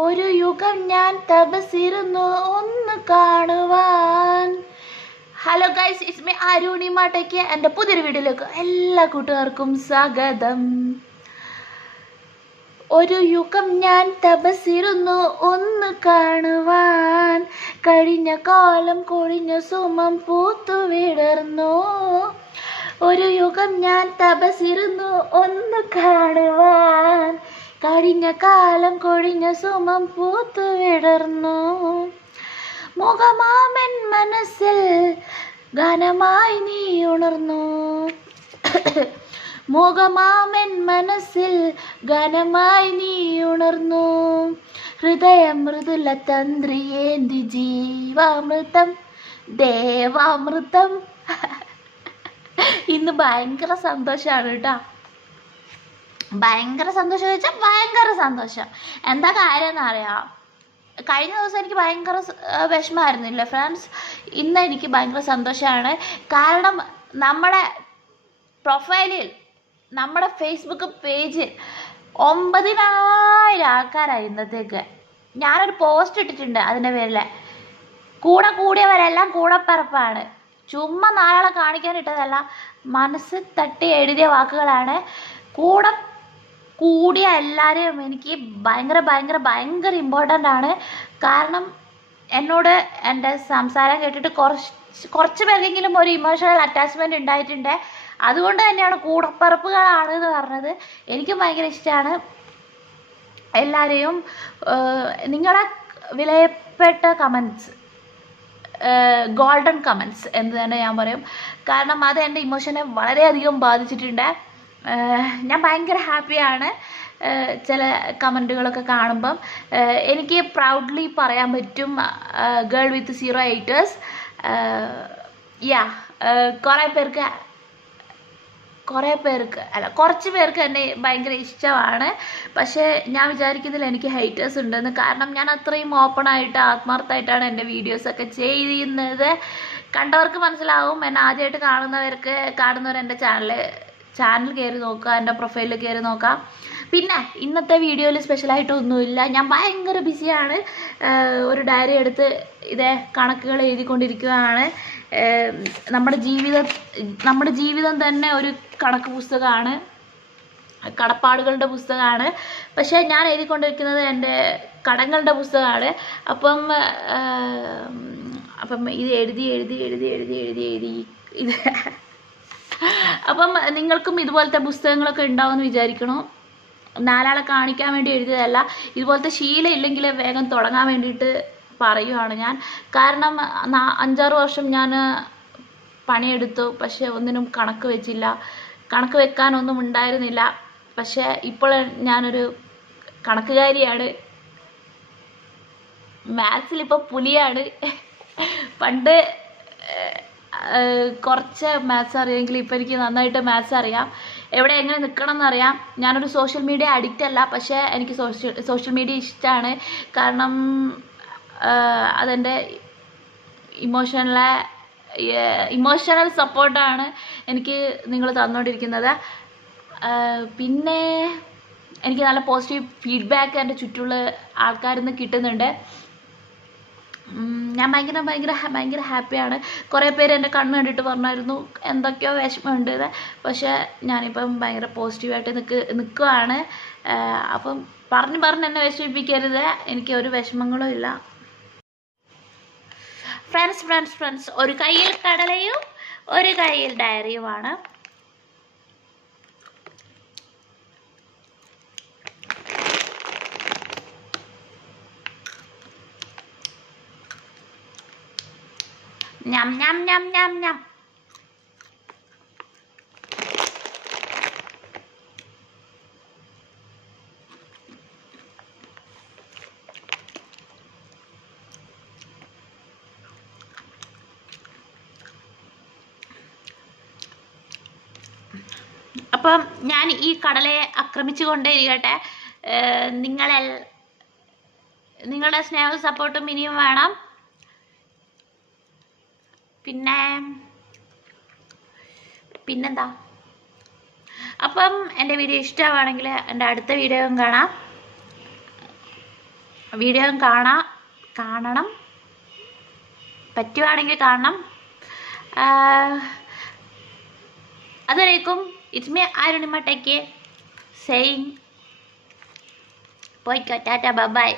ഒരു യുഗം ഞാൻ തപസിരുന്നു ഒന്ന് കാണുവാൻ. ഹലോ ഗൈസ് ഇറ്റ്സ് മീ അരുണി മാട്ടയ്ക്ക് എന്റെ പുതിയൊരു വീഡിയോയിലേക്ക് എല്ലാ കൂട്ടുകാർക്കും സ്വാഗതം. ഒരു യുഗം ഞാൻ തപസിരുന്നു ഒന്ന് കാണുവാൻ. കഴിഞ്ഞ കാലം കൊഴിഞ്ഞ സുമം പൂത്തു വിടർന്നു. ഒരു യുഗം ഞാൻ തപസിരുന്നു ഒന്ന് കാണുവാൻ. കഴിഞ്ഞ കാലം കൊഴിഞ്ഞ സുമം പൂത്തു വിടർന്നു. മുഖമാമൻ മനസ്സിൽ ഗാനമായി നീ ഉണർന്നു. മുഖമാമൻ മനസ്സിൽ ഗാനമായി നീ ഉണർന്നു. ഹൃദയം മൃദുല തന്ത്രിയേന്തി ജീവാമൃതം ദേവാമൃതം. ഇന്ന് ഭയങ്കര സന്തോഷമാണ് കേട്ടോ. ഭയങ്കര സന്തോഷം ചോദിച്ചാൽ ഭയങ്കര സന്തോഷം. എന്താ കാര്യം എന്നറിയാം കഴിഞ്ഞ ദിവസം എനിക്ക് ഭയങ്കര വിഷമമായിരുന്നില്ല ഫ്രണ്ട്സ്? ഇന്ന് എനിക്ക് ഭയങ്കര സന്തോഷമാണ് കാരണം നമ്മുടെ പ്രൊഫൈലിൽ നമ്മുടെ ഫേസ്ബുക്ക് പേജിൽ ഒമ്പതിനായിരം ആൾക്കാരായി ഇന്നത്തേക്ക്. ഞാനൊരു പോസ്റ്റ് ഇട്ടിട്ടുണ്ട് അതിന്റെ പേരിൽ കൂടെ കൂടിയവരെല്ലാം കൂടപ്പിറപ്പാണ്. ചുമ്മാ നാളെ കാണിക്കാൻ ഇട്ടതല്ല മനസ്സ് തട്ടി എഴുതിയ വാക്കുകളാണ്. കൂടെ കൂടിയ എല്ലാവരെയും എനിക്ക് ഭയങ്കര ഭയങ്കര ഭയങ്കര ഇമ്പോർട്ടന്റ് ആണ്. കാരണം എന്നോട് എന്റെ സംസാരം കേട്ടിട്ട് കുറച്ച് കുറച്ച് പേർക്കെങ്കിലും ഒരു ഇമോഷണൽ അറ്റാച്ച്മെന്റ് ഉണ്ടായിട്ടുണ്ട്. അതുകൊണ്ട് തന്നെയാണ് കൂടപ്പറപ്പുകളാണ് എന്ന് പറഞ്ഞത്. എനിക്കും ഭയങ്കര ഇഷ്ടമാണ്. എല്ലാവരെയും നിങ്ങളുടെ വിലയപ്പെട്ട കമൻസ് ഗോൾഡൻ കമൻസ് എന്ന് തന്നെ ഞാൻ പറയും. കാരണം അത് എന്റെ ഇമോഷനെ വളരെയധികം ബാധിച്ചിട്ടുണ്ട്. ഞാൻ ഭയങ്കര ഹാപ്പിയാണ്. ചില കമന്റുകളൊക്കെ കാണുമ്പം എനിക്ക് പ്രൗഡ്ലി പറയാൻ പറ്റും ഗേൾ വിത്ത് സീറോ എയ്റ്റേഴ്സ് യാ കുറേ പേർക്ക് കുറേ പേർക്ക് അല്ല കുറച്ച് പേർക്ക് എന്നെ ഭയങ്കര ഇഷ്ടമാണ്. പക്ഷേ ഞാൻ വിചാരിക്കുന്നില്ല എനിക്ക് ഹേറ്റേഴ്സ് ഉണ്ടെന്ന്. കാരണം ഞാൻ അത്രയും ഓപ്പണായിട്ട് ആത്മാർത്ഥമായിട്ടാണ് എന്റെ വീഡിയോസൊക്കെ ചെയ്യുന്നത്. കണ്ടവർക്ക് മനസ്സിലാവും. എന്നെ ആദ്യമായിട്ട് കാണുന്നവർക്ക് കാണുന്നവർ എന്റെ ചാനൽ ചാനൽ കയറി നോക്കുക എന്റെ പ്രൊഫൈലിൽ കയറി നോക്കാം. പിന്നെ ഇന്നത്തെ വീഡിയോയിൽ സ്പെഷ്യലായിട്ടൊന്നുമില്ല ഞാൻ ഭയങ്കര ബിസിയാണ് ഒരു ഡയറി എടുത്ത് ഇതേ കണക്കുകൾ എഴുതിക്കൊണ്ടിരിക്കുകയാണ് നമ്മുടെ ജീവിതം നമ്മുടെ ജീവിതം തന്നെ ഒരു കണക്ക് പുസ്തകമാണ്. കടപ്പാടുകളുടെ പുസ്തകമാണ്. പക്ഷേ ഞാൻ എഴുതിക്കൊണ്ടിരിക്കുന്നത് എന്റെ കടങ്ങളുടെ പുസ്തകമാണ്. അപ്പം അപ്പം ഇത് എഴുതി എഴുതി എഴുതി എഴുതി എഴുതി എഴുതി ഇത് അപ്പം നിങ്ങൾക്കും ഇതുപോലത്തെ പുസ്തകങ്ങളൊക്കെ ഉണ്ടാവുമെന്ന് വിചാരിക്കണോ? നാലാളെ കാണിക്കാൻ വേണ്ടി എഴുതിയതല്ല ഇതുപോലത്തെ ശീലം ഇല്ലെങ്കിൽ വേഗം തുടങ്ങാൻ വേണ്ടിയിട്ട് പറയുവാണ് ഞാൻ. കാരണം അഞ്ചാറ് വർഷം ഞാൻ പണിയെടുത്തു പക്ഷെ ഒന്നിനും കണക്ക് വെച്ചില്ല. കണക്ക് വെക്കാനൊന്നും ഉണ്ടായിരുന്നില്ല. പക്ഷെ ഇപ്പോൾ ഞാനൊരു കണക്കുകാരിയാണ്. മാത്സിൽ ഇപ്പോൾ പുലിയാണ്. പണ്ട് കുറച്ച് മാത്സ് അറിയാമെങ്കിൽ ഇപ്പോൾ എനിക്ക് നന്നായിട്ട് മാത്സ് അറിയാം. എവിടെ എങ്ങനെ നിൽക്കണം എന്നറിയാം ഞാനൊരു സോഷ്യൽ മീഡിയ അഡിക്റ്റ് അല്ല പക്ഷേ എനിക്ക് സോഷ്യൽ സോഷ്യൽ മീഡിയ ഇഷ്ടമാണ് കാരണം അതെന്റെ ഇമോഷണലെ ഇമോഷണൽ സപ്പോർട്ടാണ് എനിക്ക് നിങ്ങൾ തന്നുകൊണ്ടിരിക്കുന്നത് പിന്നെ എനിക്ക് നല്ല പോസിറ്റീവ് ഫീഡ്ബാക്ക് എന്റെ ചുറ്റുമുള്ള ആൾക്കാരിൽ നിന്ന് കിട്ടുന്നുണ്ട്. ഞാൻ ഭയങ്കര ഭയങ്കര ഭയങ്കര ഹാപ്പിയാണ് കുറേ പേര് എന്റെ കണ്ണ് കണ്ടിട്ട് പറഞ്ഞായിരുന്നു എന്തൊക്കെയോ വിഷമമുണ്ട് പക്ഷേ ഞാനിപ്പം ഭയങ്കര പോസിറ്റീവായിട്ട് നിൽക്ക് നിൽക്കുവാണ് അപ്പം പറഞ്ഞ് പറഞ്ഞ് എന്നെ വിഷമിപ്പിക്കരുത്. എനിക്ക് ഒരു വിഷമങ്ങളും ഇല്ല. ഫ്രണ്ട്സ് ഫ്രണ്ട്സ് ഫ്രണ്ട്സ് ഒരു കയ്യിൽ കടലയും ഒരു കയ്യിൽ ഡയറിയുമാണ് ഞം ഞം ഞം ഞം ഞം അപ്പം ഞാൻ ഈ കടലയെ ആക്രമിച്ചു കൊണ്ടേയിരിക്കട്ടെ. നിങ്ങളെ നിങ്ങളുടെ സ്നേഹവും സപ്പോർട്ടും ഇനിയും വേണം. പിന്നെ പിന്നെന്താ? അപ്പം എന്റെ വീഡിയോ ഇഷ്ടമാണെങ്കിൽ എന്റെ അടുത്ത വീഡിയോയും കാണാം. വീഡിയോയും കാണാം കാണണം. പറ്റുവാണെങ്കിൽ കാണണം. അതുവരേക്കും it's me Arunima tech saying പോയിക്കോ ടാറ്റ ബൈ